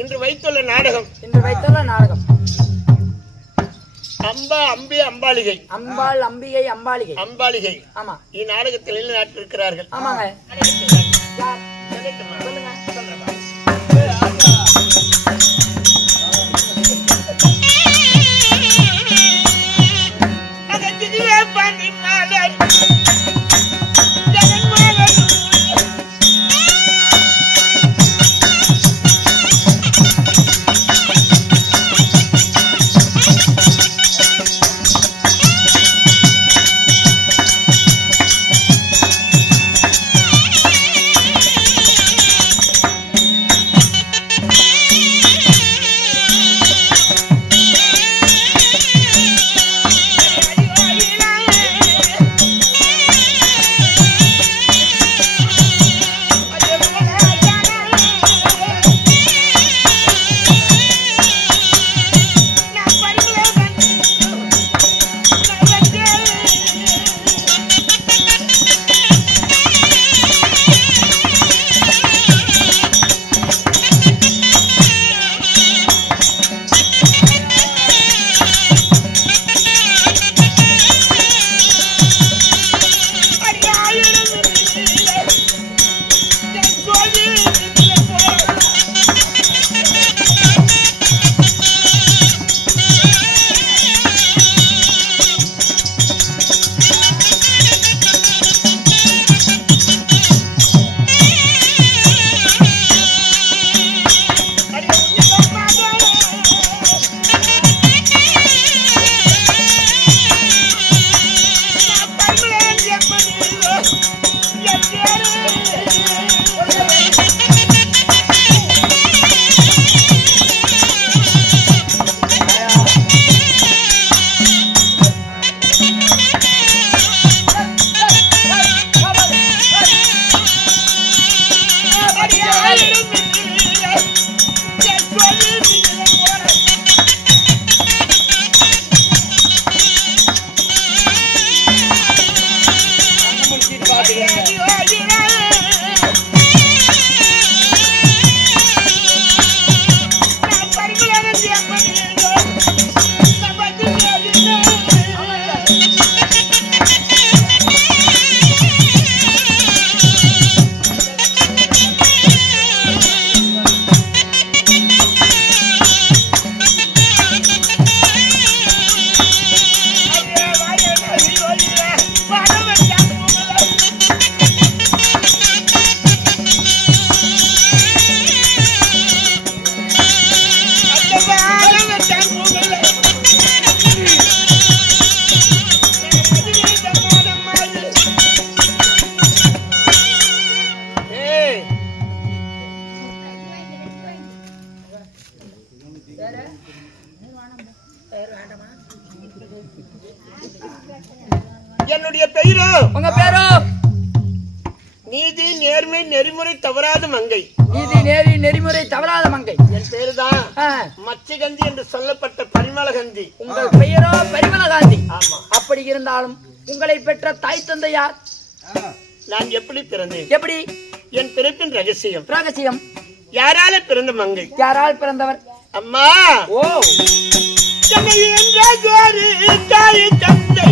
இன்று வைத்துள்ள நாடகம் அம்பா அம்பி அம்பாளிகை அம்பிகை அம்பாளிகை அம்பாளிகை. ஆமா, இந்நாடகத்தில் நிலைநாட்டிருக்கிறார்கள். ஆமாங்க. என்னுடைய பெயரோ உங்க பேரோ நீதி நேர்மை நெறிமுறை தவறாத மங்கை. நீதி நேரி நெறிமுறை தவறாத மங்கை. என் பேருதான் மச்சிகந்தி என்று சொல்லப்பட்ட பரிமளகந்தி. உங்கள் பெயரோ பரிமளகாந்தி. ஆமா. அப்படி இருந்தாலும் உங்களை பெற்ற தாய் தந்தை யார்? நான் எப்படி பிறந்தேன்? எப்படி? என் பிறப்பின் ரகசியம். ரகசியம். யாரால பிறந்த மங்கை? யாரால் பிறந்தவர்? அம்மா. ஓ, தாய் தந்தை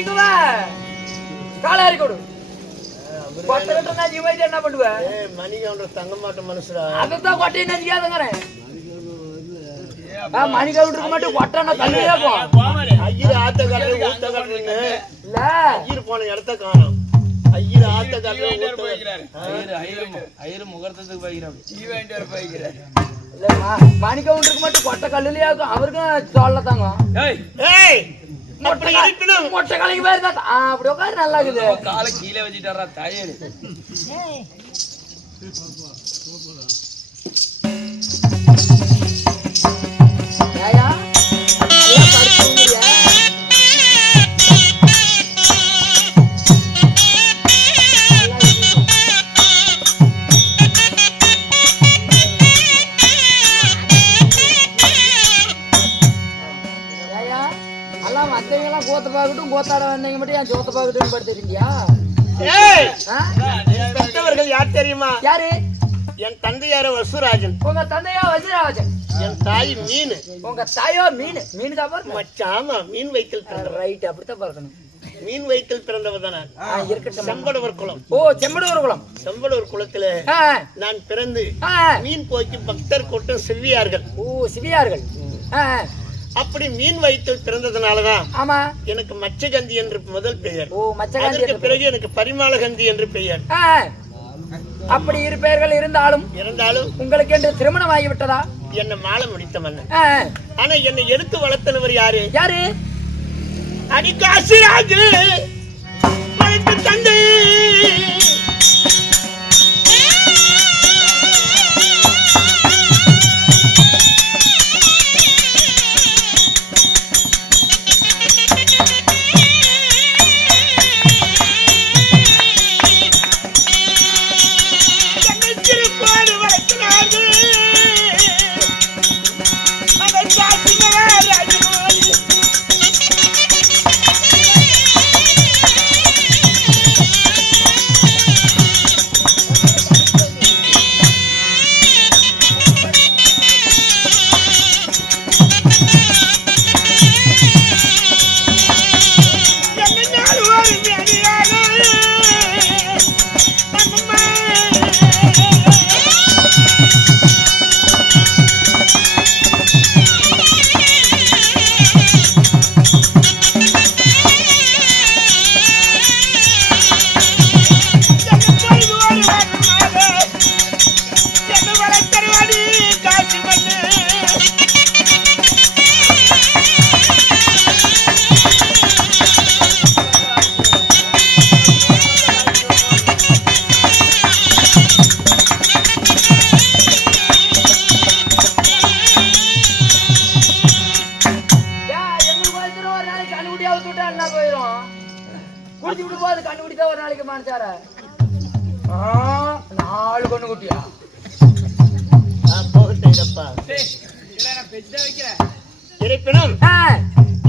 இங்க காலாரி கொடு கொட்டை கட்டா நீ போயிட்டு என்ன பண்ணுவ மணிகவுண்டர் தங்க மாட்ட மனுஷரா அதான் கொட்டை நினைக்காதங்கிறேன் மணிகவுண்டருக்கு மட்டும் கொட்டை தள்ளியே போ ஐயர் ஆத்த காட்டுற ஊத்த காட்டுறீங்க இல்ல ஐயர் போன இடத்த காணும் ஐயர் ஆத்த காட்டுற ஐயர் முகூர்த்தத்துக்கு போய்க்கிறார் இல்ல மணிகவுண்டருக்கு மட்டும் கொட்டை கல்லுலயே இருக்கும் அவருக்கும் சொல்லத்தாங்க மொட்டை கலைக்கு பேர் தான் அப்படி உட்காரு நல்லா இருக்குது காலை கீழே வச்சுட்டாரா தயரு ஏயா நல்லா படுத்துறியா கோத்த பாக்கட்டும் கோத்தாட வந்தீங்க மட்டும் என் ஜோத்த பாக்கட்டும் படுத்துக்கிட்டியா பெற்றவர்கள் யார் தெரியுமா யாரு என் தந்தையார வசுராஜன் உங்க தந்தையா வசுராஜன் என் தாய் மீன் உங்க தாயோ மீன் மீனுக்கா பாரு மச்சாமா மீன் வயிற்றில் பிறந்த ரைட் அப்படித்தான் பார்க்கணும் மீன் வயிற்றில் பிறந்தவர் தானே இருக்கட்டும் செம்படவர் குலம் ஓ செம்படவர் குலம் செம்படவர் குலத்துல நான் பிறந்து மீன் போக்கி பக்தர் கூட்டம் செவ்வியார்கள் ஓ சிவியார்கள் அப்படி மீன் வயிற்றில் பிறந்ததுனாலதான் ஆமா எனக்கு மச்சகந்தி என்று முதல் பெயர் ஓ மச்சகந்தி அதற்கு பிறகு எனக்கு பரிமாளகந்தி என்று பெயர் அப்படி இரு பெயர்கள் இருந்தாலும் உங்களுக்கு என்று திருமணம் ஆகிவிட்டதா என்ன மாலை முடித்த மன்னன் ஆனா என்னை எடுத்து வளர்த்தனவர் யாரு யாரு அடி காசிராஜு வளர்த்து தந்தை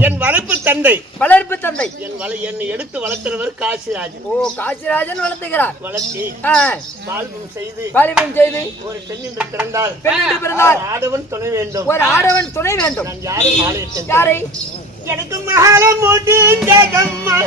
என் வளர்ப்பு தந்தை என்னை எடுத்து வளர்த்தவர் காசிராஜன். ஓ காசிராஜன் வளர்த்துகிறார். வளர்த்தி வாழ்வும் செய்து ஒரு பெண் என்று பிறந்தால் ஆடவன் துணை வேண்டும். ஒரு ஆடவன் துணை வேண்டும். நான் யாரும் மாலை யாரை எனக்கு மகால முடிந்ததம்மா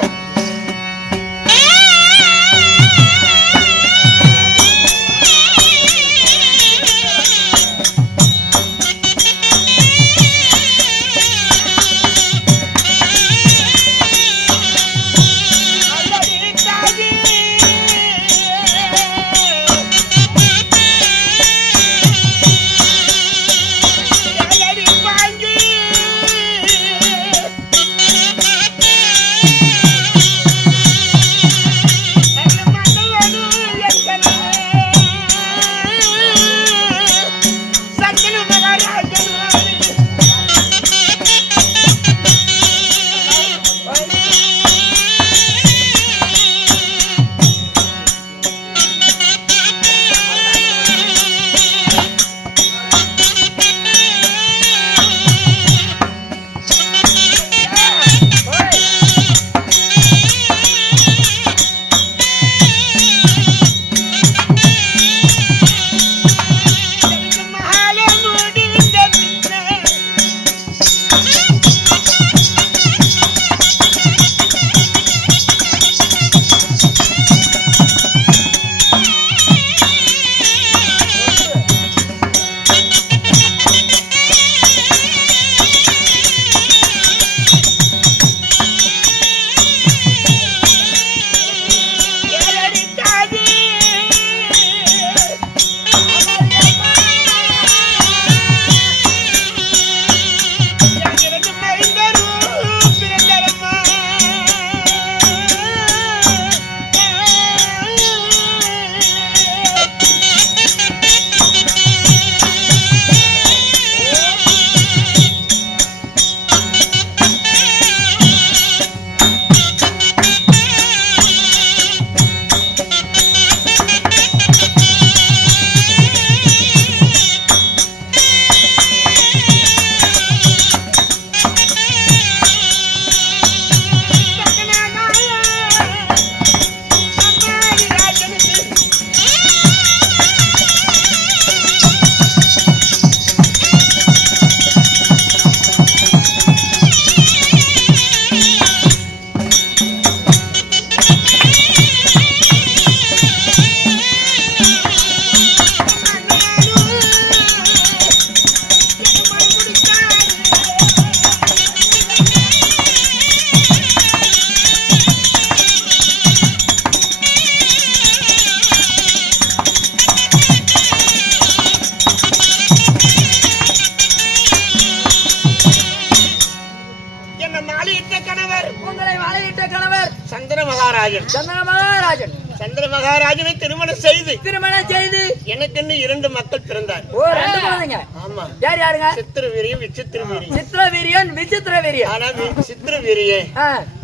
சந்திர மகாராஜன். சந்திர மகாராஜன். சந்திர மகாராஜனை திருமணம் செய்து எனக்கு 2 மக்கள் பிறந்தார். ஓ 2 குழந்தைங்க. ஆமா. யார் யாருங்க? சித்திர வீரியன் விசித்திர வீரியன். சித்திர வீரியன் விசித்திர வீரியன். ஆனா சித்திர வீரியன்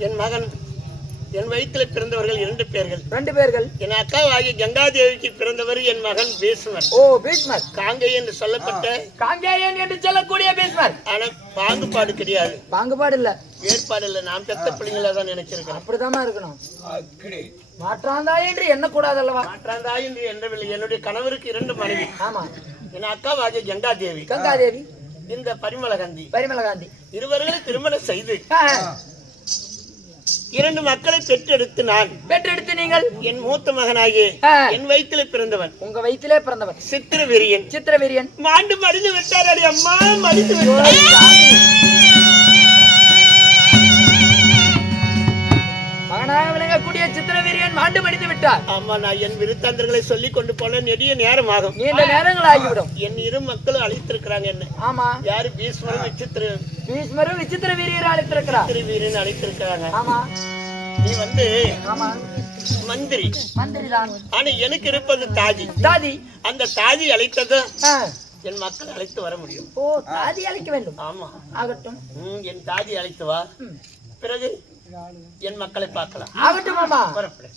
என் மகன் என் வயிற்றில பிறந்தவர்கள் 2 பேர்கள். 2 பேர்கள். என் அக்காவாகிய கங்காதேவிக்கு பிறந்தவர் என் மகன் பீஷ்மர். ஓ பீஷ்மர். காங்கேயன் என்று சொல்லப்பட்ட காங்கேயன் என்று சொல்லக்கூடிய பீஷ்மர். ஆனா பாங்குபாடு கிடையாது. பாங்குபாடு இல்ல, ஏற்பாடு இல்ல. நாம் பெத்த பிள்ளைங்களா தான் நினைச்சிருக்கோம். அப்படிதான் இருக்கணும். மாற்றாந்தாய் என்று என்ன கூடாது அல்லவா? மாற்றாந்தாய் என்று எண்ணவில்லை. என்னுடைய கணவருக்கு 2 மனைவி. ஆமா. என் அக்காவாகிய கங்காதேவி. கங்காதேவி. இந்த பரிமளகாந்தி. பரிமளகாந்தி. இருவர்களை திருமணம் செய்து 2 மக்களை பெற்றெடுத்து நீங்கள் என் மூத்த மகனாகிய என் வயிற்றிலே பிறந்தவன். உங்க வயிற்றிலே பிறந்தவன் சித்திர வீரியன். சித்திர வீரியன் மாண்டு மடிந்து விட்டார். அடி அம்மா மடிந்து விட்டார். மகனாக விளங்கக்கூடிய சித்திர வீரியன் மாண்டு மடிந்து விட்டார். ஆமா, நான் என் விருத்தாந்தர்களை சொல்லிக் கொண்டு போன நெடிய நேரமாகும். நீண்ட நேரங்கள் ஆகிவிடும். என் 2 மக்களும் அழைத்திருக்கிறாங்க என்ன. ஆமா. யாரு? பீஷ்மரும் விசித்திர வீரியர் அழைத்திருக்கிறார். சித்திர வீரியன் அழைத்திருக்கிறாங்க. ஆமா. நீ வந்து ஆமா மந்திரி. மந்திரிதான். ஆனா எனக்கு இருப்பது தாதி. தாதி. அந்த தாதி அழைத்தது என் மக்கள் அழைத்து வர முடியும். ஓ தாதி அழைக்க வேண்டும். ஆமா. ஆகட்டும். என் தாதி அழைத்து வா. பிறகு என் மக்களை பார்க்கலாம். ஆகட்டும் மாமா. புறப்படு.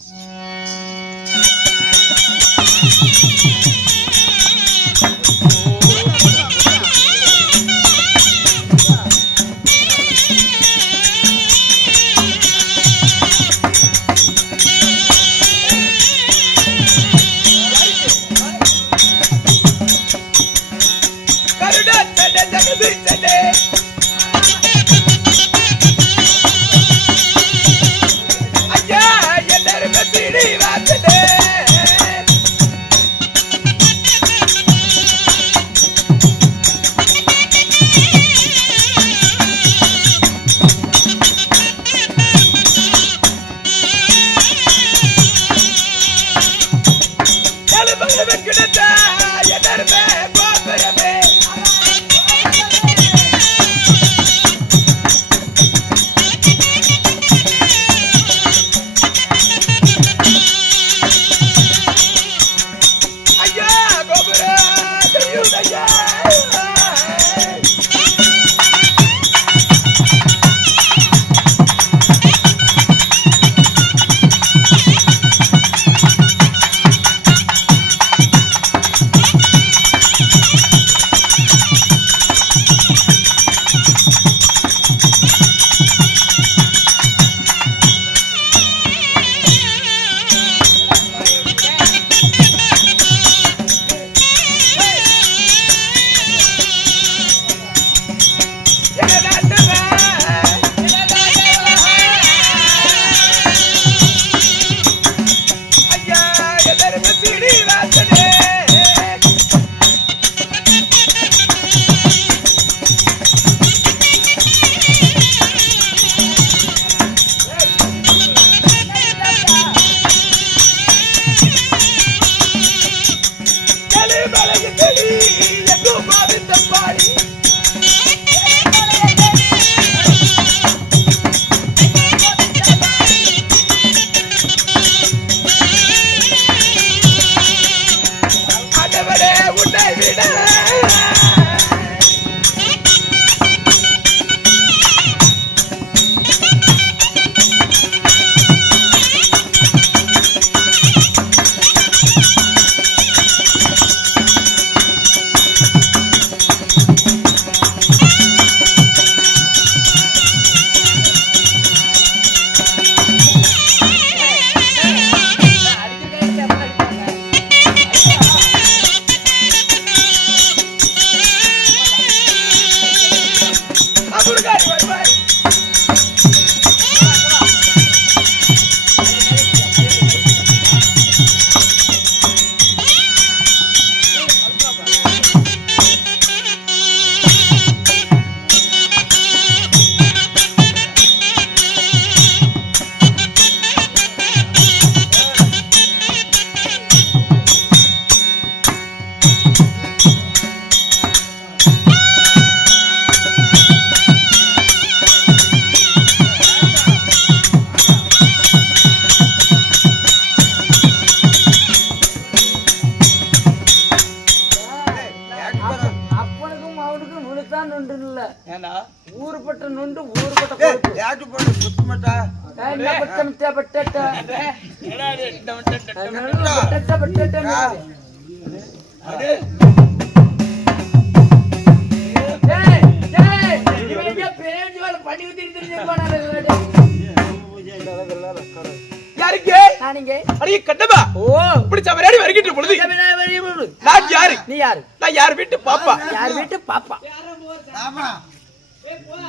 வீட்டு பாப்பா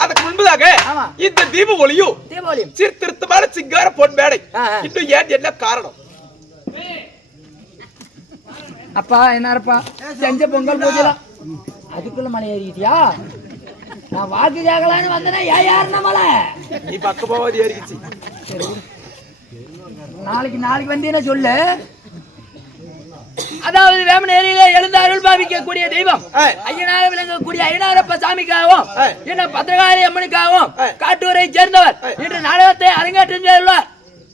அதுக்கு முன்பதாக இந்த தீப ஒளியும் சீர்திருத்தமான சிங்கார பொன் மேடை இன்னும் ஏன் என்ன காரணம்? அப்பா என்னப்பா செஞ்ச பொங்கல் பூஜைலாம் அதுக்குள்ள மலை ஏறிட்டியா? நான் வாக்கு கேட்கலான்னு வந்தேன்னா யாருன்னா மலை நீ பக்கமாவது ஏறிச்சு. நாளைக்கு வந்தீங்கன்னா சொல்லு. அதாவது வேமநேரியில எழுந்த அருள் பாவிக்க கூடிய தெய்வம் ஐயனாக விளங்கக்கூடிய ஐயனாரப்ப சாமிக்காகவும் என்ன பத்திரகாளி அம்மனுக்காகவும் காட்டூரை சேர்ந்தவர் இன்று நாடகத்தை அரங்கேற்றம் செய்துள்ளார்.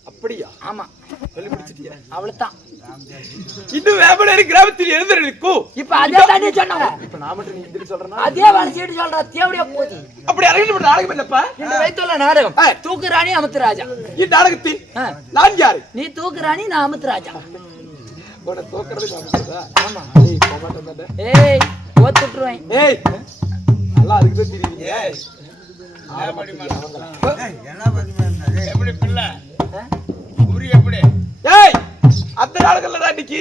அப்படியா? ஆமா, சொல்லி முடிச்சிட்டியா? அவ்வளவுதான். இன்னும் வேமநேரி கிராமத்தில் எழுந்திருக்கும். இப்ப அதே தாண்டி சொன்னாங்க. இப்ப நான் மட்டும் நீ இந்த சொல்றேன்னா அதே வளர்ச்சிட்டு சொல்ற தேவடியா போச்சு. அப்படி அரங்கேற்ற நாடகம் இல்லப்பா. இன்று வைத்துள்ள நாடகம் தூக்கு ராணி அமுத்து ராஜா. இந்நாடகத்தில் நான் யாரு? நீ தூக்கு ராணி, நான் அமுத்து ராஜா. உன்னை தோக்கறதுக்கு அமுத்துறதா? ஆமா. ஏய் போமாட்டேன் தானே. ஏய் ஓத்துட்டுறேன். ஏய் நல்லா அதுக்கு தான் தெரியுங்க. எப்படி பிள்ளை உரி எப்படி? ஏய் அந்த நாடகம்ல தான் இன்னைக்கு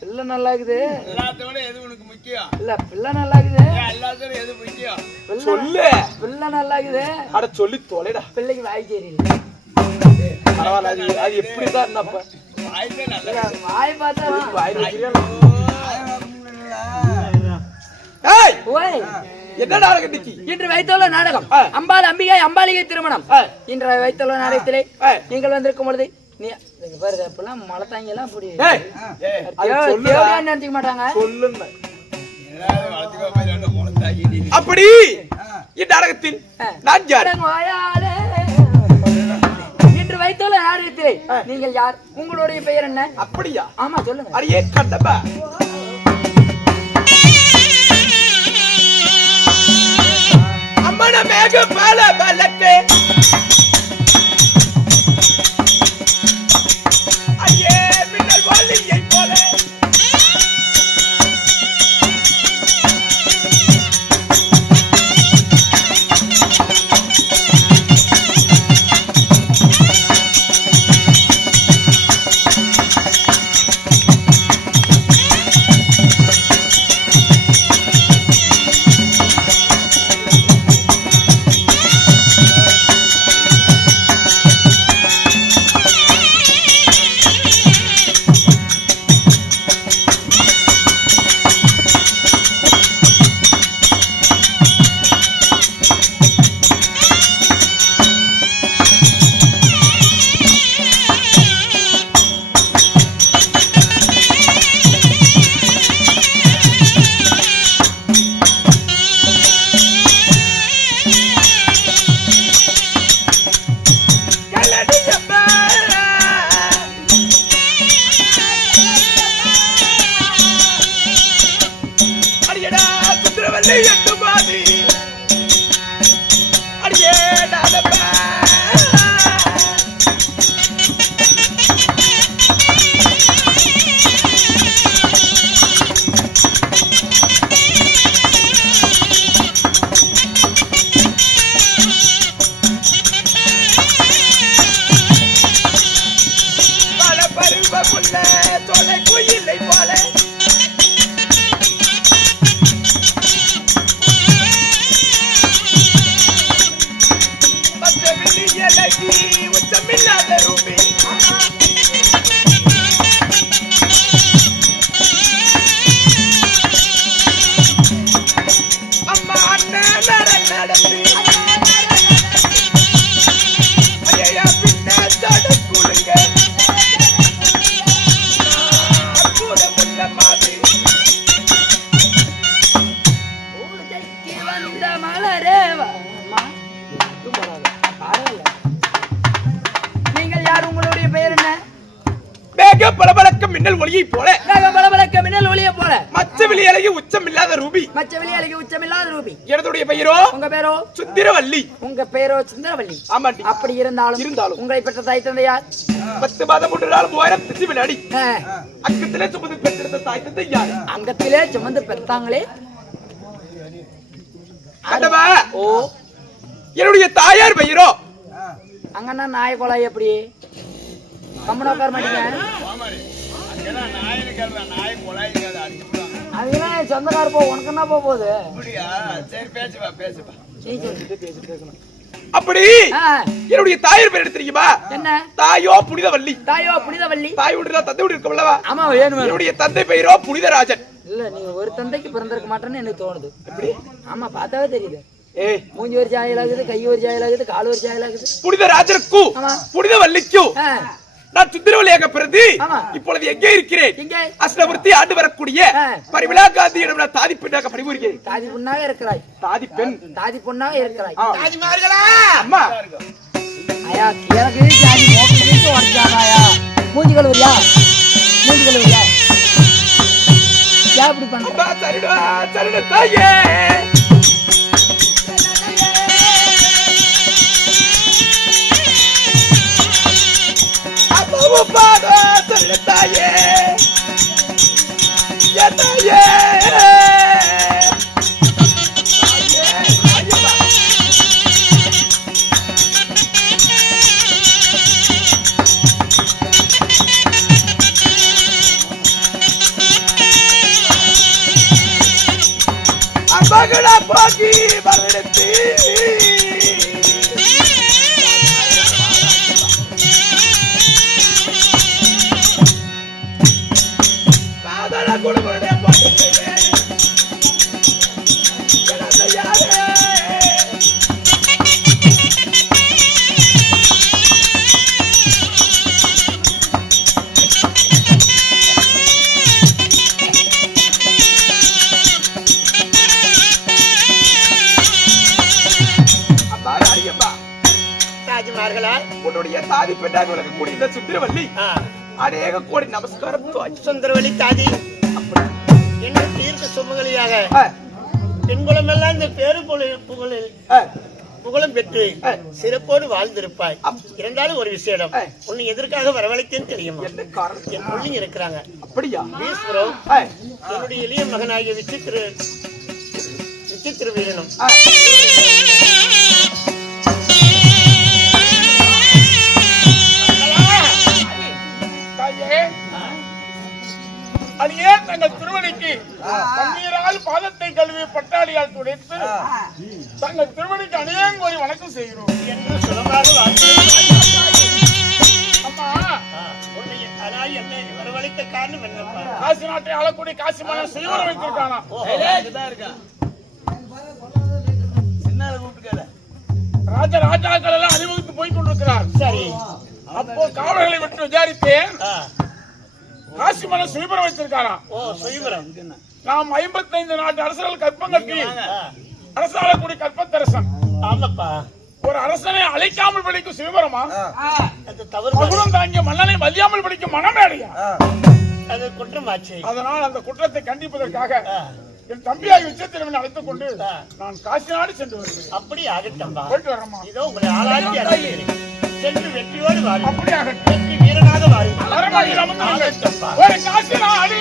பிள்ளை நல்லா இருக்குது. எல்லாத்தோட எது உனக்கு முக்கியம்? இல்ல பிள்ளை நல்லா இருக்குது. எல்லாத்தோட எது முக்கியம்? சொல்லு. பிள்ளை நல்லா இருக்குது. அட சொல்லி தொலைடா. பிள்ளைக்கு வாய் தெரியுது. பரவாயில்ல, அது எப்படிதான் என்னப்பா வாய்ப்பே நல்லா வாய் பார்த்தா வாய் வைக்கிறியா? ஏய் ஓய் என்ன நாடகம் இன்னைக்கு? இன்று வைத்துள்ள நாடகம் அம்பாள் அம்பிகை அம்பாலிகை திருமணம். இன்று வைத்துள்ள நாடகத்திலே நீங்கள் வந்திருக்கும் பொழுது நீ பாருங்க இப்பெல்லாம் மழை தாங்கி எல்லாம் அப்படி நினைச்சுக்க மாட்டாங்க. சொல்லுங்க அப்படி இந்நாடகத்தில் நான் யார்? இன்று வைத்துள்ள நாடகத்திலே நீங்கள் யார்? உங்களுடைய பெயர் என்ன? அப்படியா? ஆமா சொல்லுங்க. அடியே கண்டப்பா அம்மன மேக பால பலத்தே ஐயே மின்னல் வாலியை போல மின்னல் ஒளியை போல மின்னல் ஒளியை போல மச்ச வெளியழகி உச்சம் இல்லாத ரூபி மச்ச வெளியழகி உச்சமில்லாத ரூபி. எனதுடைய பெயரோ உங்க பேரோ சுந்தரவல்லி. உங்க பேரோ சுந்தரவல்லி. ஆமாண்டி. அப்படி இருந்தாலும் உங்களை பெற்ற தாய் தந்தையார் 10 மாதம் 3 நாள் 3000 திசி வினாடி அங்கத்திலே சுமந்து பெற்றெடுத்த தாய் தந்தை யார்? அங்கத்திலே சுமந்து பெற்றாங்களே அடவா. ஓ என்னுடைய தாயார் பெயரோ அங்கன்னா நாய கொலாய் எப்படி கம்மனா உட்கார மாட்டீங்க. அங்கெல்லாம் நாயனுக்கு நாய் கொலாய்க்காத அடிச்சு விடுவாங்க. அதெல்லாம் சொந்தக்கார போ உனக்கு என்ன போகுது அப்படியா? சரி பேசுப்பா. அப்படி என்னுடைய தாயார் பேர் தெரியுமா? என்ன? தாயோ புனிதவல்லி. தாயோ புனிதவல்லி. தாய் வீடுல தந்தை வீடு இருக்கவளவா? ஆமா வேணும். என்னுடைய தந்தை பெயரோ புனிதராஜன். இல்ல நீங்க ஒரு தந்தைக்கு பிறந்திருக்க மாட்டேன்னு எனக்கு தோணுது. எப்படி? ஆமா பார்த்தாவே தெரியுது. ஏய் மூஞ்சி ஒரு சாயலாகுது, கை ஒரு சாயலாகுது, கால் ஒரு சாயலாகுது. புனிதராஜனுக்கு புனிதவல்லிக்கு நான் சுந்தரவல்லியாக பிறந்து இப்பொழுது எங்கே இருக்கிறேன்? அஷ்டபுரத்தை ஆண்டு வரக்கூடிய பரிமளா காந்தியிடம் நான் தாதி பெண்ணாக பணிபுரிகிறேன். தாதி பொண்ணாக இருக்கிறாய். தாதி பெண். தாதி பொண்ணாக இருக்கிறாய். தாஜ்மார்களா அம்மா ஐயா எனக்கு ஜாதி மோகிட்டு வரஞ்சானாயா மூஞ்சி கழுவுறியா? மூஞ்சி கழுவுறியா? எப்படி பண்ற? அம்மா சரிடா சரிடா தாயே. பாதா சரிடா தாயே. யா தாயே. மகளா போகி மகளத்தி சாதாரண குடும்படைய போட்டு உன்னுடைய தாதி பெண்ணாக விளக்கக்கூடிய இந்த சுந்தரவல்லி அநேக கோடி நமஸ்காரம். சுந்தரவல்லி தாதி என்ன தீர்க்க சுமங்கலியாக பெண்குளம் எல்லாம் இந்த பேரு புகழும் பெற்று சிறப்போடு வாழ்ந்திருப்பாய். இருந்தாலும் ஒரு விஷயம், உன்னை எதற்காக வரவழைத்தேன்னு தெரியுமா? என் பிள்ளைங்க இருக்கிறாங்க. அப்படியா? ஈஸ்வரம் என்னுடைய எளிய மகனாகிய விசித்திர வீரனும் அடியே தங்கள் திருவடிக்கு தண்ணீரால் பாதத்தை கழுவி பட்டாளியால் துடைத்து தங்கள் திருவடிக்கு அநேகம் கோரி வணக்கம் செய்கிறோம் என்று சுலமாக அம்மா என்னை வரவழைத்த காரணம் என்னப்பா? காசி நாட்டை ஆளக்கூடிய காசி மன்னன் சுயவரம் வைத்திருக்கானா? ராஜாக்கள் எல்லாம் அறிமுகத்து போய் கொண்டிருக்கிறார். சரி. அப்போ காவலர்களை விட்டு விசாரித்தேன். காசி மன்னன் சுயவரம் வைத்திருக்காராம். நாம் 55 நாட்டு அரசர்கள் கற்பம் கட்டி அரசாளக்கூடிய கற்பத்தரசன். ஆமாப்பா. ஒரு அரசனை அழைக்காமல் படிக்கும் சிவபரமா? மகுடம் தாங்கிய மன்னனை மதியாமல் படிக்கும் மனமேடையா? அது குற்றமாச்சு. அதனால் அந்த குற்றத்தை கண்டிப்பதற்காக என் தம்பியாய் விச்சத்திரவனை அழைத்துக் கொண்டு நான் காசி நாடு சென்று வருகிறேன். அப்படி ஆகட்டம்பா. போயிட்டு வரமா? இதோ உங்களை ஆளாக்கி அழைக்கிறேன். சென்று வெற்றியோடு வாரு. அப்படி ஆகட்டும். வெற்றி வீரனாக வாரு. ஆகட்டம்பா. ஒரு காசி நாடு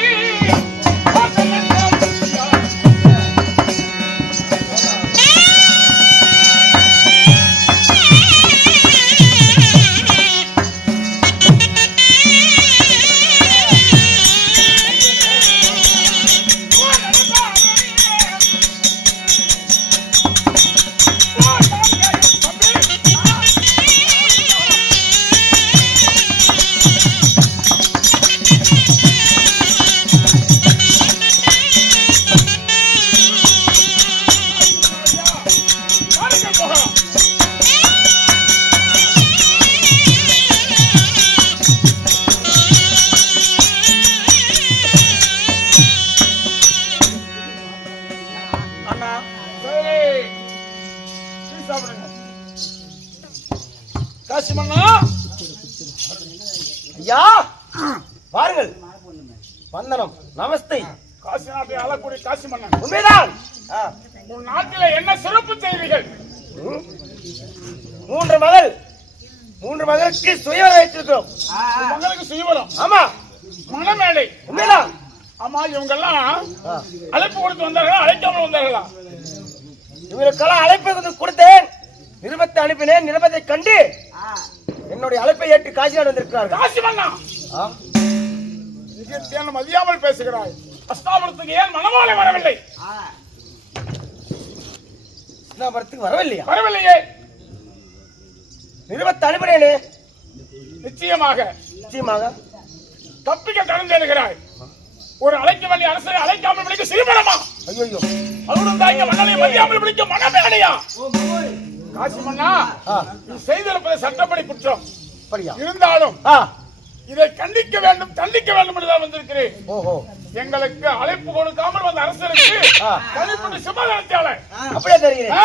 வந்தனம் நமஸ்தே. காசி நாட்டை ஆளக்கூடிய காசி மன்னன், உண்மைதான். உன் நாட்டில என்ன சிறப்பு செய்திகள்? மூன்று மகளுக்கு சுயவரம் வைத்திருக்கிறோம். உன் மகளுக்கு சுயவரம்? ஆமா. மணமேடை? உண்மைதான். ஆமா, இவங்க எல்லாம் அழைப்பு கொடுத்து வந்தார்களா, அழைக்காமல் வந்தார்களா? இவருக்கெல்லாம் அழைப்பு கொடுத்தேன், நிருபத்தை அனுப்பினேன். நிருபத்தை கண்டு என்னுடைய அழைப்பை ஏற்று காசிநாடு வந்திருக்கிறார்கள். காசி மன்னா, மதியாமல் பேசுகிறாய். அஸ்தாபுரத்துக்கு ஏன் மணமாலை வரவில்லை? அஸ்தாபுரத்துக்கு வரவில்லையா? வரவில்லையே. நிருபத்தை அனுப்பினேனே. நிச்சயமாக தப்பிக்க கடந்தேறுகிறாய். ஒரு அழைக்க வேண்டிய அரசரை அழைக்காமல் பிடிக்க சிறுமணமா? ஐயோ, அவரும் தாங்க மன்னனை மதியாமல் பிடிக்க மனமேடையா? காசி மன்னா, நீ செய்திருப்பது சட்டப்படி குற்றம். இருந்தாலும் இதை கண்டிக்க வேண்டும், தண்டிக்க வேண்டும் என்றுதான் வந்திருக்கிறேன். எங்களுக்கு அழைப்பு கொடுக்காமல் வந்த அரசருக்கு கல்விப்பட்டு சுமதானத்தால அப்படியே தெரிகிறேன்.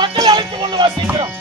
மக்களை அழைத்துக் கொண்டு வாசிக்கிறோம்.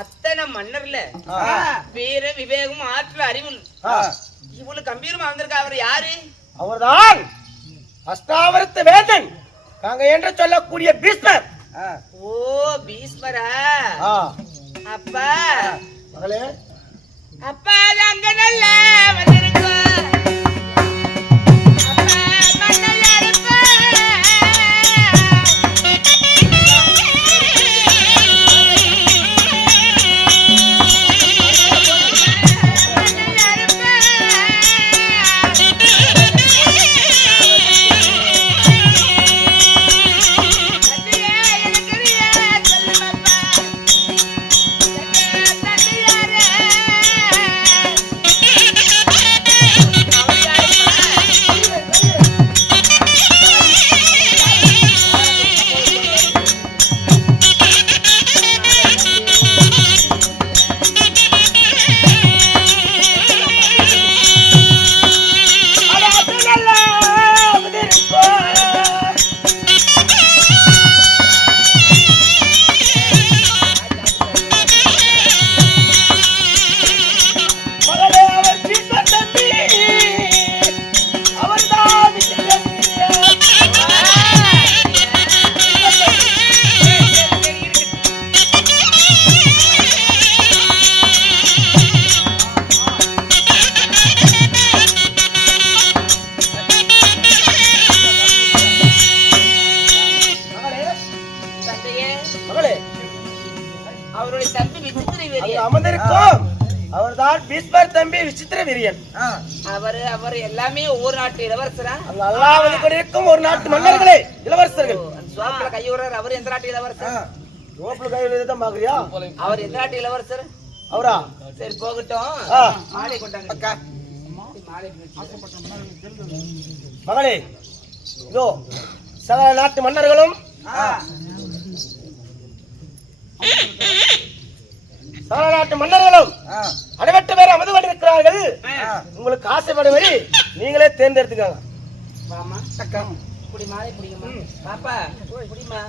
அத்தனை மன்னர்ல வீர விவேகம் ஆற்றல் அறிவு இவ்வளவு கம்பீரமா வந்திருக்கா. அவர் யாரு? அவர்தான் அஷ்டாவரத்து வேதன் நாங்க என்று சொல்லக்கூடிய பீஷ்மர். ஓ பீஷ்மரா? அப்பா மகளே, அப்பா அங்க நல்ல வந்திருக்கோம். Yeah. அவருடைய தம்பி விசித்திர அங்க வீரியன். அமர்ந்திருக்கும் அவர்தான் பீஷ்மர் தம்பி விசித்திர வீரியன். அவர் எல்லாமே ஒவ்வொரு நாட்டு இளவரசரா? அங்க அல்லாவது கொண்டிருக்கும் ஒரு நாட்டு மன்னர்களே இளவரசர்கள். சுவாப்பில கையோடுறார். அவர் எந்த நாட்டு இளவரசர்? ரோப்ல கையில தான் பாக்குறியா? அவர் எந்த நாட்டு இளவரசர்? அவரா? சரி போகட்டும். மாலை கொண்டாங்க அக்கா. மகளே இதோ சகல நாட்டு மன்னர்களும் சகல நாட்டு மன்னர்களும் அனைவற்ற பேர் அமர்ந்து கொண்டிருக்கிறார்கள். உங்களுக்கு ஆசைப்படுவதை நீங்களே தேர்ந்தெடுத்துக்காங்க. மாமா அக்கா குடி மாலை குடிங்கம்மா. பாப்பா குடிமா.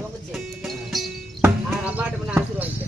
போங்கச்சி. அம்மாட்ட பண்ண ஆசீர்வாதிக்க.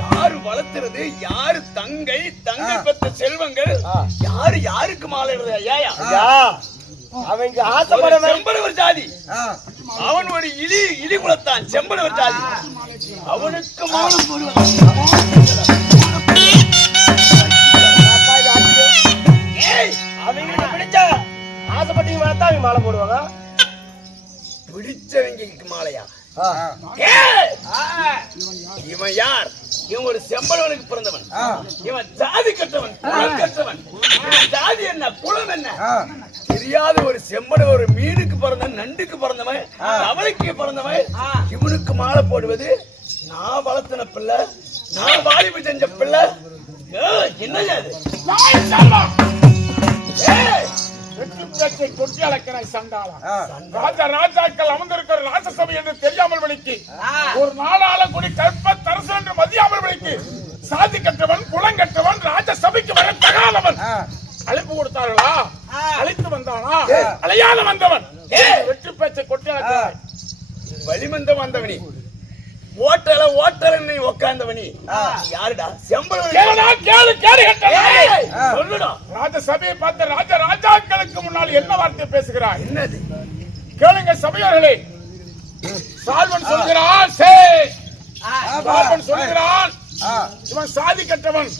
யாரு வளர்த்துறது, யாரு தங்கை, தங்கை பெற்ற செல்வங்கள், யாரு யாருக்கு மாலையிடுறது? ஐயா அவங்க ஆசைப்பட செம்படவர் ஜாதி, அவன் ஒரு இடி குலத்தான், செம்படவர் ஜாதி, அவனுக்கு மாலை போடுவான். அவங்களுக்கு பிடிச்ச ஆசைப்பட்டீங்க தான் அவங்க மாலை போடுவாங்க. பிடிச்சவங்களுக்கு மாலையா? இவன் யார்? இவன் ஒரு செம்பளவனுக்கு பிறந்தவன். இவன் ஜாதி கட்டவன், குலம் கட்டவன். ஜாதி என்ன, குலம் என்ன தெரியாத ஒரு செம்பட, ஒரு மீனுக்கு பிறந்தவன், நண்டுக்கு பிறந்தவன், அவனுக்கு பிறந்தவன். இவனுக்கு மாலை போடுவது நான் வளர்த்தின பிள்ளை, நான் வாலிபு செஞ்ச பிள்ளை. என்ன கொட்டி அழைக்கிறாய் சண்டாளா. ராஜாக்கள் அமர்ந்திருக்கிற ராஜசபை என்று தெரியாமல் விழிக்கு, ஒரு நாடாள கூடி கற்ப தரசு என்று மதியாமல் விழிக்கு, சாதி கற்றவன், குலம் கற்றவன், ராஜசபைக்கு வர தகாதவன். அழைப்பு கொடுத்தார்களா? அழைத்து வந்தானா? அழையாத வந்தவன். வெற்றி பேச்சை கொட்டி அழைக்கிறாய். வழிமந்த வந்தவனி, ஓட்டல ஓட்டல உட்கார்ந்தவனி யாருடா? செம்பளவன். சொல்லுடா. ராஜசபையை பார்த்த ராஜாக்களுக்கு முன்னால் என்ன வார்த்தை பேசுகிறாய்? என்னது? கேளுங்க சபையோர்களே. சால்வன் சொல்கிறான், சால்வன் சொல்கிறான் இவன் சாதி கட்டவன்,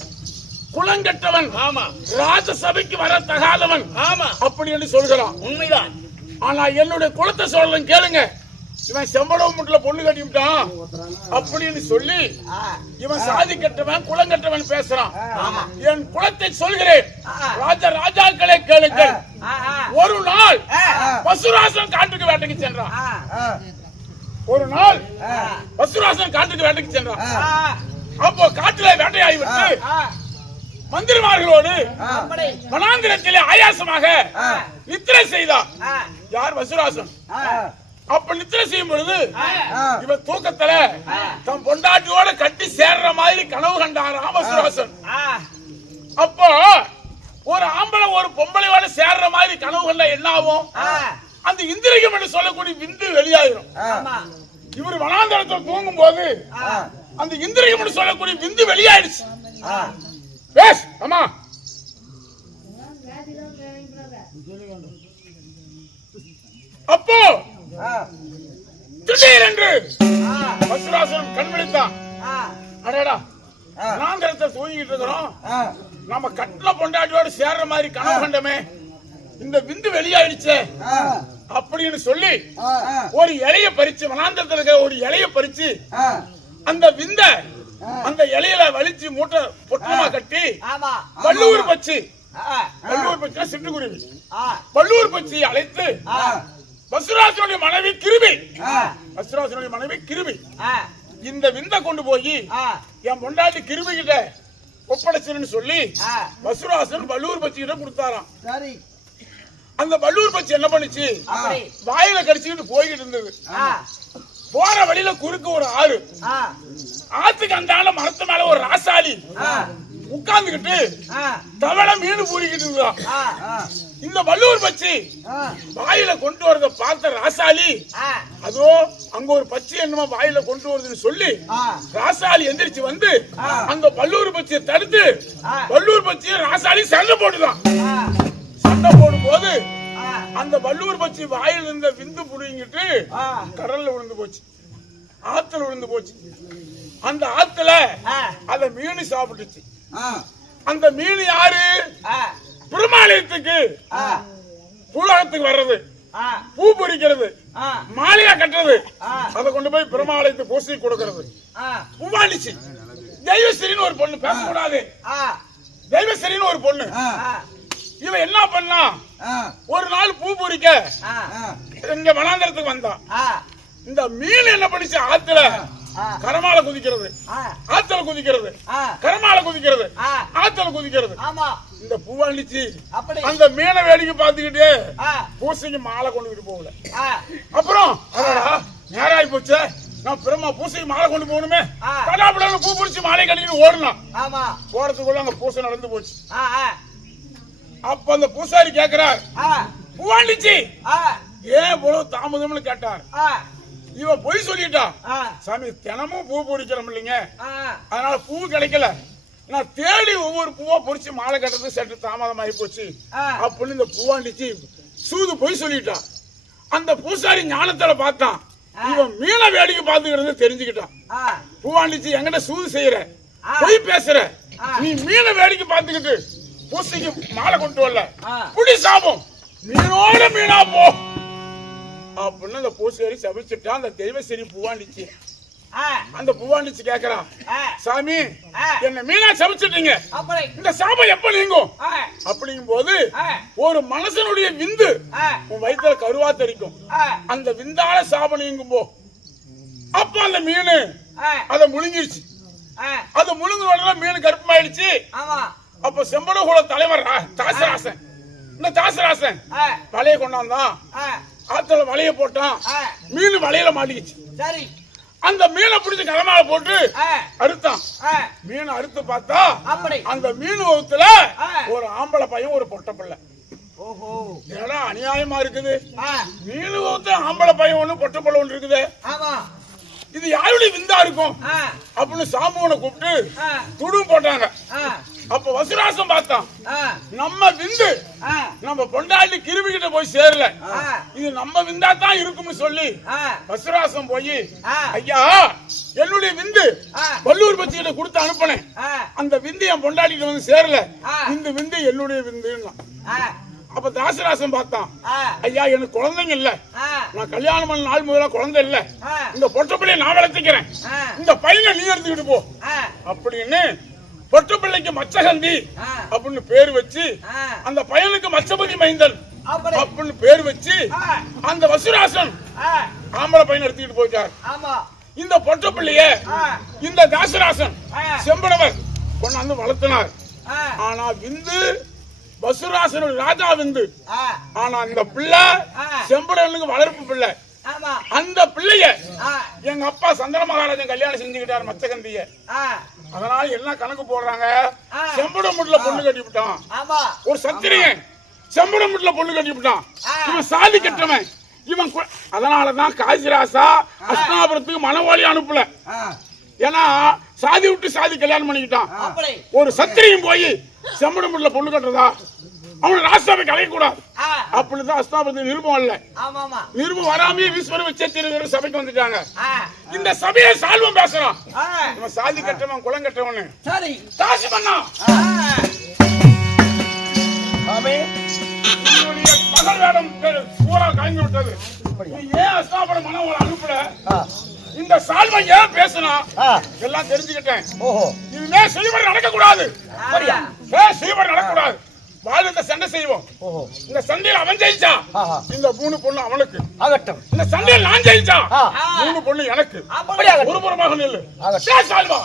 குலங்கட்டவன், ஆமா, ராஜசபைக்கு வர தகாதவன், ஆமா, அப்படி என்று சொல்கிறான். உண்மைதான். ஆனா என்னுடைய குலத்தை சொல்லணும் கேளுங்க. இவன் செம்பளவு முட்டுல பொண்ணு கட்டிவிட்டான் அப்படின்னு சொல்லி இவன் சாதி கட்டவன், குலங்கட்டவன் பேசுறான். என் குலத்தை சொல்கிறேன். ராஜாக்களே கேளுங்கள். ஒரு நாள் பசுராசன் காட்டுக்கு வேட்டைக்கு சென்றான். ஒரு நாள் பசுராசன் காட்டுக்கு வேட்டைக்கு சென்றான். அப்போ காட்டில வேட்டையாகிவிட்டு மந்திரிமார்களோடு வனாந்திரத்திலே ஆயாசமாக நித்திரை செய்தான். யார்? பசுராசன். அப்ப நித்திரை செய்யும் பொழுது இவன் தூக்கத்துல தன் பொண்டாட்டியோட கட்டி சேர்ற மாதிரி கனவு கண்டாராம் பசுராசன். அப்போ ஒரு ஆம்பளை ஒரு பொம்பளையோட சேர்ற மாதிரி கனவு கண்டா என்ன ஆகும்? அந்த இந்திரியம் என்று சொல்லக்கூடிய விந்து வெளியாயிரும். இவர் வனாந்தரத்தில் தூங்கும் போது அந்த இந்திரியம் என்று சொல்லக்கூடிய விந்து வெளியாயிடுச்சு. ஆமா, அப்போ திடீரென்று பசுராசன் கண் விழித்தான். அடடா, வனாந்தரத்தை தூங்கிட்டு இருக்கிறோம், நம்ம கட்டில பொண்டாட்டியோடு சேர்ற மாதிரி கனவு கண்டமே, இந்த விந்து வெளியாயிடுச்சு அப்படின்னு சொல்லி ஒரு இலைய பறிச்சு வனாந்தரத்துல இருக்க ஒரு இலைய பறிச்சு அந்த விந்த அந்த இலையில வலிச்சு மூட்டை பொட்டமா கட்டி வள்ளூர் பச்சி சிட்டுக்குருவி வள்ளூர் பச்சி அழைத்து வசுராசனுடைய மனைவி கிருபி இந்த விந்த கொண்டு போய் என் பொண்டாட்டி கிருபி கிட்ட ஒப்படைச்சுன்னு சொல்லி வசுராசன் வள்ளூர் பச்சி கிட்ட கொடுத்தாராம். அந்த வள்ளூர் பச்சி என்ன பண்ணுச்சு, வாயில கடிச்சுக்கிட்டு போய்கிட்டு இருந்தது. போற வழியில குறுக்கு ஒரு ஆறு, ஆத்துக்கு அந்தால மரத்து மேல ஒரு ராசாளி உட்கார்ந்துகிட்டு தவளை மீன் பூரிக்கிட்டு இருந்தான். இந்த வள்ளூர் பச்சி வாயில கொண்டு வரத பார்த்த ராசாளி, அதோ அங்க ஒரு பச்சி என்னமோ வாயில கொண்டு வருதுன்னு சொல்லி ராசாளி எந்திரிச்சு வந்து அந்த வள்ளூர் பச்சியை தடுத்து வள்ளூர் பச்சியை ராசாளி சண்டை போட்டுதான். சண்டை போடும் போது அந்த வள்ளூர் பச்சி வாயில் இருந்த விந்து புடிங்கிட்டு கடல்ல விழுந்து போச்சு, ஆத்துல விழுந்து போச்சு. அந்த ஆத்துல அத மீன் சாப்பிட்டுச்சு. அந்த மீன் யாரு, பிரமாலயத்துக்கு பூலகத்துக்கு வர்றது, பூ பொறிக்கிறது, மாலையா கட்டுறது, அதை கொண்டு போய் பிரமாலயத்துக்கு பூசி கொடுக்கிறது. பூவாண்டிச்சு தெய்வஸ்ரீன்னு ஒரு பொண்ணு, பேசக்கூடாது, தெய்வஸ்ரீன்னு ஒரு பொண்ணு. இவன் என்ன பண்ணா, ஒரு நாள் பூ பொறிக்க இங்க வனாந்தரத்துக்கு வந்தான். இந்த மீன் என்ன பண்ணிச்சு, ஆத்துல கரமால குதிக்கிறது, ஆத்துல குதிக்கிறது, கரமால குதிக்கிறது, ஆத்துல குதிக்கிறது. இந்த பூவாண்டிச்சு அந்த மீனை வேடிக்கை பார்த்துக்கிட்டு பூசைக்கு மாலை கொண்டுகிட்டு போகல. அப்புறம் நேராகி போச்சு, நான் பிரம்மா பூசைக்கு மாலை கொண்டு போகணுமே, கடாபுல பூ பிடிச்சி மாலை கட்டிக்கிட்டு ஓடணும். போறதுக்குள்ள அங்க பூசை நடந்து போச்சு. அப்ப அந்த பூசாரி கேக்குறார், பூவாண்டிச்சு ஏன் இவ்வளவு தாமதம்னு கேட்டார். இவன் பொய் சொல்லிட்டான், சாமி தினமும் பூ பொறிக்கிறோம் இல்லைங்க, அதனால பூ கிடைக்கல, நான் தேடி ஒவ்வொரு பூவா பொறிச்சு மாலை கட்டுறது சற்று தாமதம் ஆகி போச்சு அப்படின்னு இந்த பூவாண்டிச்சு சூது பொய் சொல்லிட்டான். அந்த பூசாரி ஞானத்துல பார்த்தான், இவன் மீனை வேடிக்கை பார்த்துக்கிறது தெரிஞ்சுக்கிட்டான். பூவாண்டிச்சு என்கிட்ட சூது செய்யற, பொய் பேசுற, நீ மீனை வேடிக்கை பார்த்துக்கிட்டு பூசைக்கு மாலை கொண்டு வரல, புடி சாபம், மீனோட மீனா போ அப்படின்னு அந்த பூசாரி சபிச்சுட்டான். அந்த தெய்வஸ்ரீ பூவாண்டிச்சு, அந்த பூவாண்டிச்சு கேக்குறான், சாமி என்ன மீனா சபிச்சுட்டீங்க, இந்த சாபம் எப்ப நீங்கும் அப்படிங்கும் போது ஒரு மனுஷனுடைய விந்து உன் வயிற்றுல கருவா தெரிக்கும், அந்த விந்தால சாபம் நீங்கும் போ. அப்ப அந்த மீன் அதை முழுங்கிருச்சு. அது முழுங்கின உடனே மீன் கருப்பமாயிடுச்சு. அப்ப செம்படகுல தலைவர் தாசராசன், இந்த தாசராசன் வலைய கொண்டாந்தான், ஆத்துல வலைய போட்டான், மீன் வலையில மாட்டிக்கிச்சு. அந்த மீனை பிடிச்சு கரமால போட்டு அறுத்தான். மீன் அறுத்து பார்த்தா அந்த மீன் வகுத்துல ஒரு ஆம்பளை பையன் ஒரு பொட்டை பிள்ளை. ஏன்னா அநியாயமா இருக்குது, மீன் வகுத்துல ஆம்பளை பையன் ஒண்ணு பொட்டை பிள்ளை ஒண்ணு இருக்குது, இது யாருடைய விந்தா இருக்கும் அப்படின்னு சாம்புவனை கூப்பிட்டு துடும் போட்டாங்க. அப்ப வசுராசம் பார்த்தான், நம்ம விந்து நம்ம பொண்டாட்டி கிருமி கிட்ட போய் சேரல, இது நம்ம விந்தா தான் இருக்கும்னு சொல்லி வசுராசம் போய், ஐயா என்னுடைய விந்து வள்ளூர் பச்சி கிட்ட கொடுத்து அனுப்பினேன், அந்த விந்து என் பொண்டாட்டிட்டு வந்து சேரல, இந்த விந்து என்னுடைய விந்துன்னா. அப்ப தாசராசன் பார்த்தான், ஐயா எனக்கு குழந்தைங்க இல்ல, நான் கல்யாணம் பண்ண நாள் முதல்ல குழந்தை இல்ல, இந்த பொட்ட பிள்ளைய நான் வளர்த்துக்கிறேன், இந்த பையனை நீ எடுத்துக்கிட்டு போ அப்படின்னு பொட்ட பிள்ளைக்கு மச்சகந்தி அப்படின்னு பேர் வச்சு, அந்த பையனுக்கு மச்சபதி மைந்தன் அப்படின்னு பேர் வச்சு அந்த வசுராசன் ஆம்பளை பையனை எடுத்துக்கிட்டு போயிட்டார். இந்த பொட்ட பிள்ளைய இந்த தாசராசன் செம்படவர் கொண்டாந்து வளர்த்தினார். ஆனா விந்து வசுராசன் ராஜா விந்து, ஆனா இந்த பிள்ளை செம்படவனுக்கு வளர்ப்பு பிள்ளை. அந்த பிள்ளைய எங்க அப்பா சந்திர மகாராஜன் கல்யாணம் செஞ்சுக்கிட்டார் மச்சகந்திய. அதனால எல்லாம் கணக்கு போடுறாங்க, செம்படமுட்ல பொண்ணு கட்டி விட்டான் ஒரு சத்திரியன், செம்படமுட்ல பொண்ணு கட்டி விட்டான், இவன் சாதி கட்டவன் இவன். அதனாலதான் காசிராசா அஸ்தாபுரத்துக்கு மனவாளி அனுப்பல, ஏன்னா சாதி விட்டு சாதி கல்யாணம் பண்ணிக்கிட்டான். ஒரு சத்திரியும் போய் செம்படமுட்ல பொண்ணு கட்டுறதா, அவனை ராஜ்சபை கலையக்கூடாது அப்படிதான் அஸ்தாபுரத்துக்கு நிருபம் இல்ல. நிருபம் வராமையே ஈஸ்வர வச்ச சபைக்கு வந்துட்டாங்க. இந்த சபையை சால்வம் பேசுறான், இவன் சாதி கட்டவன் குளம் கட்டவன். சரி தாசி பண்ணா மகள் வேடம் பூரா கலங்கி விட்டது. நீ ஏன் அஸ்தாபன மனம் உங்களை அனுப்பல? இந்த சால்வை ஏன் பேசுனா எல்லாம் தெரிஞ்சுக்கிட்டேன். இதுவே செய்வன் நடக்க கூடாது. செய்வன் நடக்க கூடாது. வாழ் இந்த சண்டை செய்வோம். இந்த சண்டையில் அவன் ஜெயிச்சா இந்த 3 பொண்ணு அவனுக்கு ஆகட்டும். இந்த சண்டையில் நான் ஜெயிச்சா 3 பொண்ணு எனக்கு. ஒரு புறமாக நில்லு. சால்வா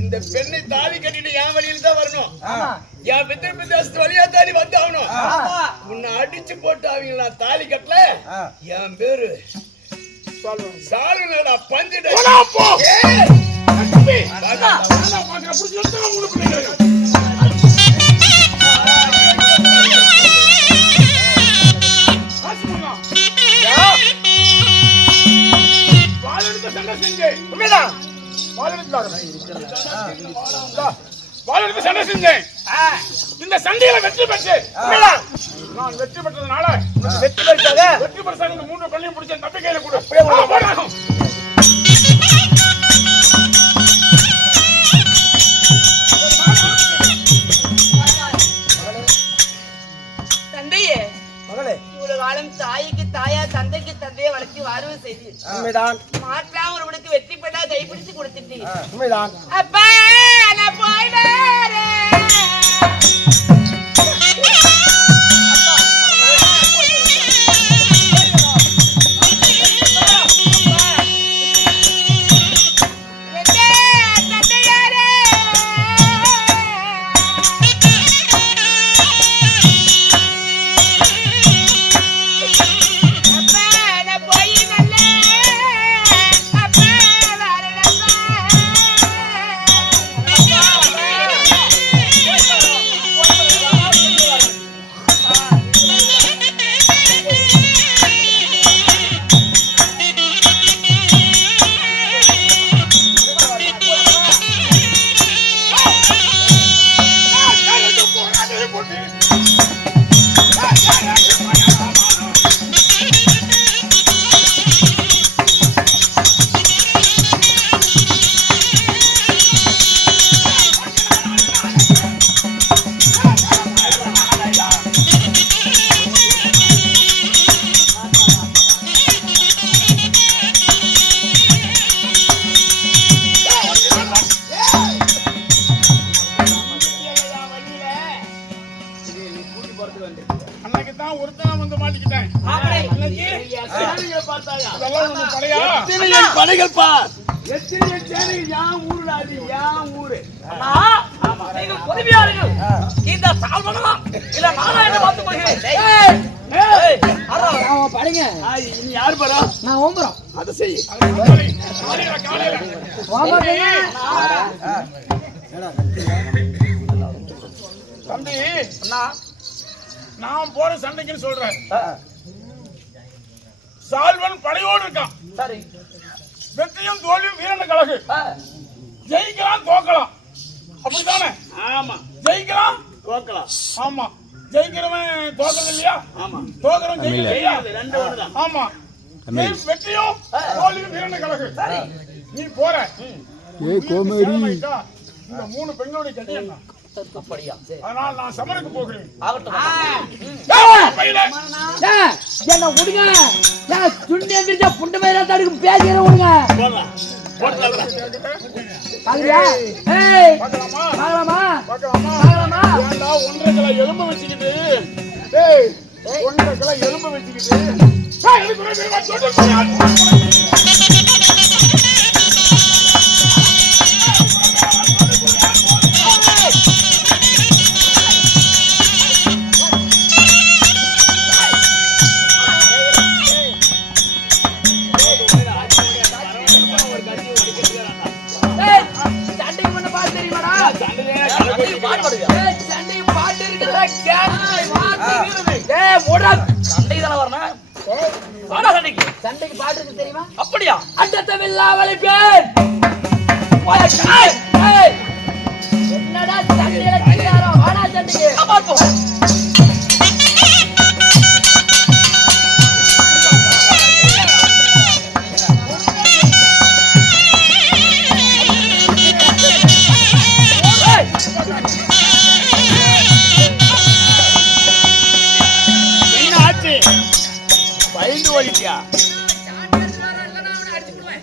இந்த பெண்ணை தாலி கட்டிட்டு என் வழியில தான் வரணும். என் பித்திரு வழியா தாலி வந்து ஆகணும். உன்னை அடிச்சு போட்டு அவங்க நான் தாலி கட்டல. என் பேரு சாலுனடா பஞ்சுடா. சண்டை செஞ்சேன். இந்த சண்டையில வெற்றி பெற்று நான் வெற்றி பெற்றதுனால வெற்றி பெற்ற 3 பள்ளியும் பிடிச்ச தப்பிக்கையில கூட தந்தையே இவ்வளவு காலம் தாய்க்கு தாயா தந்தைக்கு தந்தையை வளர்த்து வாழ்வு செய்து மாற்றாம ஒருவனுக்கு வெற்றி பெற்றா கைப்பிடிச்சு கொடுத்துட்டு அப்பா நான் போயிடாரு. அன்னைக்குதான் ஒருத்தன் வந்து மாட்டிக்கிட்டேன். படைகள் பார் எத்தனை சேனைகள் யான் ஊருடா. அது யான் ஊரு. நீங்கள் பொறுமையார்கள். இந்த சால்வனா இல்ல நானா என்ன பார்த்து போகிறேன். படிங்க. நீ யாரு பாரா? நான் ஓம்புறோம். அதை செய். தம்பி நான் போற சண்டைக்குன்னு சொல்றேன். சால்வன் படையோடு இருக்கான். சரி. வெற்றியும் தோல்வியும் வீரன் கழகு. ஜெயிக்கலாம் தோக்கலாம். அப்படித்தானே? ஆமா. ஜெயிக்கலாம் தோக்கலாம். ஆமா. ஜெயிக்கிறவன் தோக்கிறது இல்லையா? ஆமா. தோக்கிறவன் ஜெயிக்கலையா? ரெண்டு ஒண்ணுதான். ஆமா. வெற்றியும் தோல்வியும் வீரன் கழகு. நீ போற. இந்த 3 பெண்களுடைய கட்டி என்ன? அப்படியா சரி அதனால் நான் சமருக்கு போகிறேன். ஆகட்டும் பையில என்ன விடுங்க சுண்டி எந்திரிச்சா புண்டு மேல தடுக்கும் பேசிக்கிற விடுங்க பாக்குறியா ஏய் பார்க்கலாமா? பார்க்கலாமா பார்க்கலாமா? பார்க்கலாமா ஏன்டா 1.5 கிலோ எலும்பு வச்சுக்கிட்டு டேய் 1.5 கிலோ எலும்பு வச்சுக்கிட்டு டேய் இதுக்கு ஒரு வேலை தொட்டு ஏய் சண்டைக்கு முன்ன பாட்டு தெரியுமாடா சண்டைக்கு பாட்டு இருக்குடா கேட்காய் வாத்திக்கிறது ஏய் ஓடா சண்டைக்கு தான வரணும் வாடா சண்டைக்கு பாட்டு இருக்கு தெரியுமா அப்படியா அட்டத்தமில்லா வலிப்பேன் ஏய் என்னடா சண்டையில கியாரோ வாடா சண்டைக்கு பாப்போம் பயந்து ஓடிட்டியா?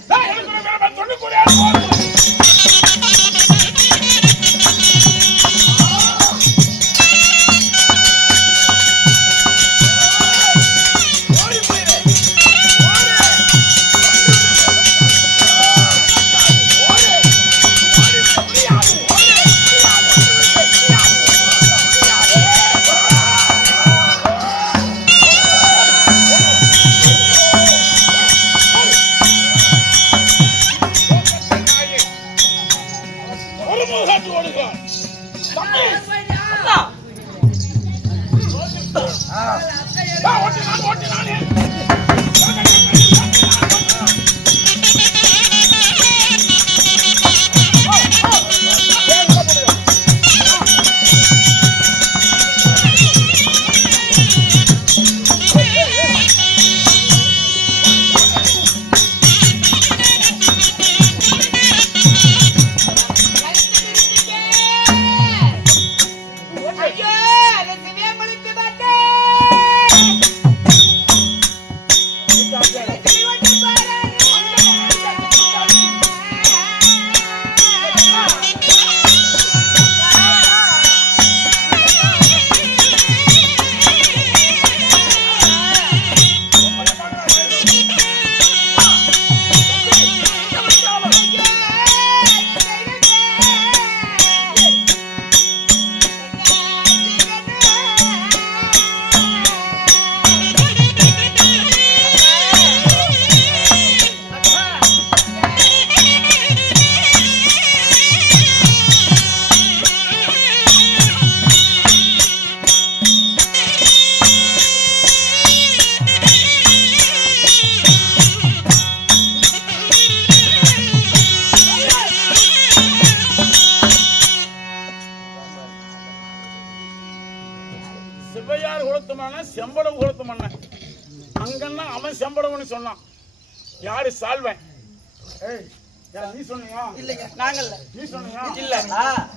டேய் இதுக்கு ஒரு வேலை தொட்டு போறியா? ஒரு முகத்து ஓடுகிறான். தம்பி அண்ணா ஓட்டு நானே ஐயோ அந்த சிவியா குளிச்சு பார்த்தேன் சிவையார் குலத்துமான செம்படம் குலத்து மன்னன் அங்கன்னா அவன் செம்படம்னு சொன்னான். யாரு சால்வன்? ஏய் நீ சொன்னியா? இல்லைங்க நாங்கள் நீ சொன்னியா? இல்ல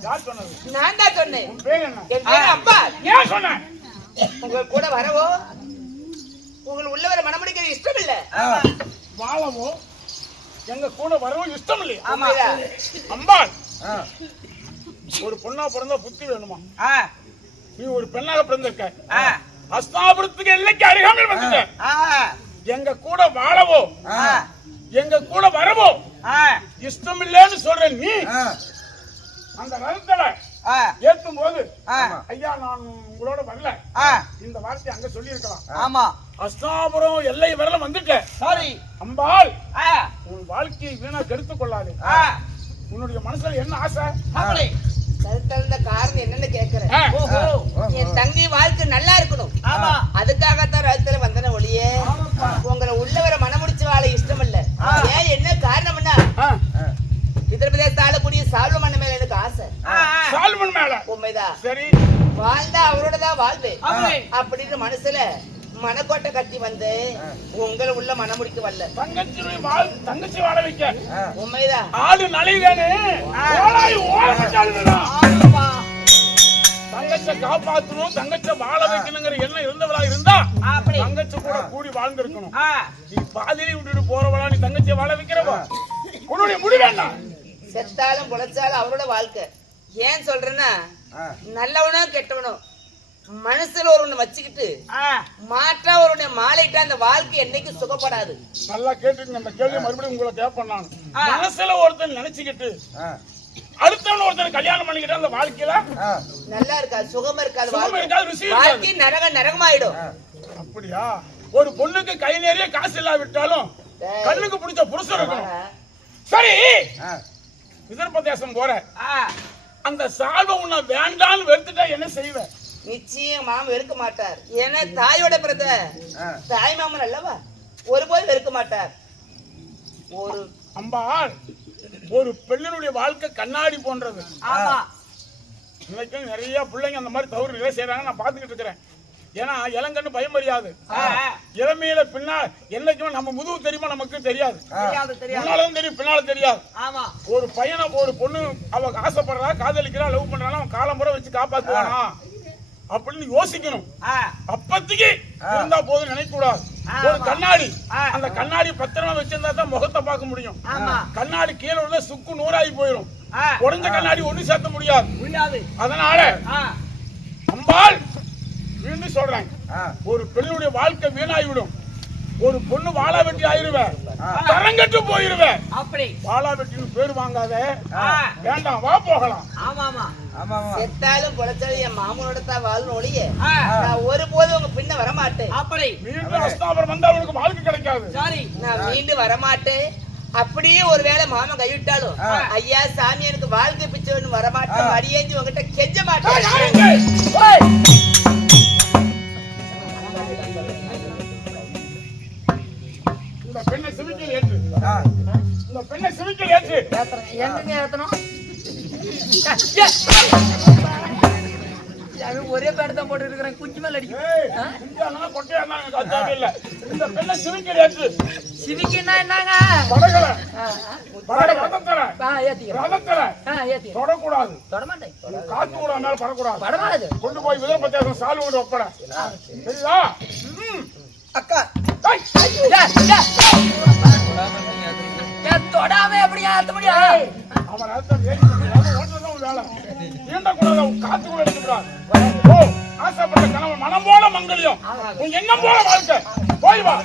யார் சொன்னது? நான் தான் சொன்னேன். உன் பேர் என்ன? என் பேரு அப்பா. ஏன் சொன்ன? உங்க கூட வரவோ உங்களை உள்ளவரை மனமுடிக்கிற இஷ்டம் இல்ல. வாழவோ எங்க கூட வரவும் இஷ்டம் இல்லையா? ஆமா அம்பாள் ஒரு பொண்ணா பிறந்தா புத்தி வேணுமா? நீ ஒரு பெண்ணாக பிறந்திருக்க. அஸ்தாபுரத்துக்கு எல்லைக்கு அருகாமல் வந்துட்ட. எங்க கூட வாழவோ எங்க கூட வரவோ இஷ்டம் இல்லைன்னு சொல்ற நீ அந்த ரதத்துல ஏத்தும் போது ஐயா நான் உங்களோட வரல இந்த வார்த்தை அங்க சொல்லி இருக்கலாம். ஆமா அஸ்தாபுரம் எல்லை வரல வந்துட்ட. சாரி அம்பாள் உன் வாழ்க்கையை வீணா கெடுத்துக் கொள்ளாது. உன்னுடைய மனசுல என்ன ஆசை? கருத்தந்த காரணம் என்னன்னு கேக்குறேன். ஆ. என் தங்கி வாழ்க்கை நல்லா இருக்கணும். ஆமா அதுக்காகத்தான் ரதத்துல வந்தன ஒளியே உங்களை உள்ளவரை மனமுடிச்சு வாழ இஷ்டம் இல்ல. ஏன் என்ன காரணம்னா உத்தரப்பிரதேச ஆளக்கூடிய சால்வ மன்ன மேல எனக்கு ஆசை. சால்மன் மேல உண்மைதான். சரி வாழ்ந்தா அவரோட தான் வாழ்வேன் அப்படின்னு மனசுல மனக்கோட்டை கட்டி வந்து உங்களை உள்ள மனமுடிக்க வரல. தங்கச்சி வாழ வைக்க உண்மைதான். ஆடு நலைதானே தங்கச்ச காப்பாற்றணும், தங்கச்ச வாழ வைக்கணுங்கிற எண்ணம் இருந்தவளா இருந்தா அப்படி தங்கச்ச கூட கூடி வாழ்ந்திருக்கணும். ஆ, நீ பாதியிலே விட்டுட்டு போறவளா, நீ தங்கச்சியை வாழ வைக்கிறவா? உன்னுடைய முடிவு என்ன? செத்தாலும் பொழைச்சாலும் அவரோட வாழ்க்கை. ஏன் சொல்றேன்னா, நல்லவனோ கெட்டவனோ மனசுல ஒருவனை வச்சுக்கிட்டு மாற்றா ஒருவனை மாலையிட்டா அந்த வாழ்க்கை என்னைக்கு சுகப்படாது. நல்லா கேட்டுங்க, அந்த கேள்வி மறுபடியும் உங்களை கேட்பேன் நான். மனசுல ஒருத்தன் நினைச்சுக்கிட்டு அடுத்தவன் ஒருத்தன் கல்யாணம் பண்ணிக்கிட்டு அந்த வாழ்க்கையில நல்லா இருக்காது, சுகமா இருக்காது, சுகமா இருக்காது, ருசி இருக்காது. வாழ்க்கை நரகமாயிடும். அப்படியா? ஒரு பொண்ணுக்கு கை நிறைய காசு இல்லாவிட்டாலும் கண்ணுக்கு பிடிச்ச புருஷன் இருக்கணும். சரி, விதர்பதேசம் போற அந்த சால்வை உன்னை வேண்டான்னு வெறுத்துட்டா என்ன செய்வேன்? நிச்சயம் மாமன் வெறுக்க மாட்டார். ஏன்னா தாயோட பிறந்த தாய் மாமன் அல்லவா, ஒருபோதும் வெறுக்க மாட்டார். ஒரு அம்பாள், ஒரு பெண்ணினுடைய வாழ்க்கை கண்ணாடி போன்றது. இன்னைக்கு நிறைய பிள்ளைங்க அந்த மாதிரி தவறு நிறைய செய்யறாங்க, நான் பாத்துக்கிட்டு இருக்கிறேன். ஏன்னா இளங்கண்ணு பயம் அறியாது. இளமையில பின்னா என்னைக்குமே நம்ம முதுகு தெரியுமா நமக்கு தெரியாது. முன்னாலும் தெரியும், பின்னாலும் தெரியாது. ஒரு பையனை ஒரு பொண்ணு அவ ஆசைப்படுறா, காதலிக்கிறா, லவ் பண்றானா, அவன் காலம்புற வச்சு காப்பாத்துவானா அப்படின்னு யோசிக்கணும். அப்பத்திக்கு இருந்தா போதும் நினைக்க கூடாது. ஒரு கண்ணாடி, அந்த கண்ணாடி பத்திரமா வச்சிருந்தா தான் முகத்தை பார்க்க முடியும். கண்ணாடி கீழே உள்ள சுக்கு நூறாகி போயிடும். உடைஞ்ச கண்ணாடி ஒண்ணு சேர்த்த முடியாது. அதனால அம்பாள் வீண்டு சொல்றாங்க, ஒரு பெண்ணுடைய வாழ்க்கை வீணாகிவிடும். ஒரு பொண்ணு வாழா வெட்டி ஆயிருவேன், தரங்கட்டு போயிருவேன். வாழா வெட்டின்னு பேரு வாங்காத, வேண்டாம், வா போகலாம். செத்தாலும் பொழைச்சாலும் என் மாமனோட தான் வாழணும் ஒழிய நான் ஒருபோதும் உங்க பின்ன வரமாட்டேன். மீண்டும் அஸ்தாபரம் வந்தா உனக்கு வாழ்க்கை கிடைக்காது. நான் மீண்டும் வரமாட்டேன். அப்படியே ஒருவேளை மாமன் கைவிட்டாலும் ஐயா சாமி எனக்கு வாழ்க்கை பிச்சை ஒண்ணு வரமாட்டேன், அடியேஞ்சி உங்ககிட்ட கெஞ்ச மாட்டேன். இந்த பெண்ணை சிவிக்கல் ஏற்று, இந்த பெண்ணை சிவிக்கல் ஏற்று. எங்க ஏத்தணும்? ஒரே பேர் தான் போட்டு இருக்கிறேன், குஞ்சு மேல அடிக்கும். கொட்டையா இல்ல, இந்த பெண்ணை சிவிக்கல் ஏற்று. சிவிக்குன்னா என்னங்க? படகல ரதத்துல ஏத்தி தொடக்கூடாது, தொடமாட்டேன். காத்து கூட மேல படக்கூடாது. படமாது கொண்டு போய் விதர்பதேசம் சால்வு கொண்டு ஒப்பட. சரிதா? அக்கா தொடாம எப்படியா ஏத்த முடியும்? அவன் ஓட்டுறதும் வேலை தீண்டக்கூடாது, காத்து கூட எடுக்கக்கூடாது. ஓ, ஆசைப்பட்ட கணவன் மனம் போல மங்கல்யம், உன் எண்ணம் போல வாழ்க்கை. போய் வா.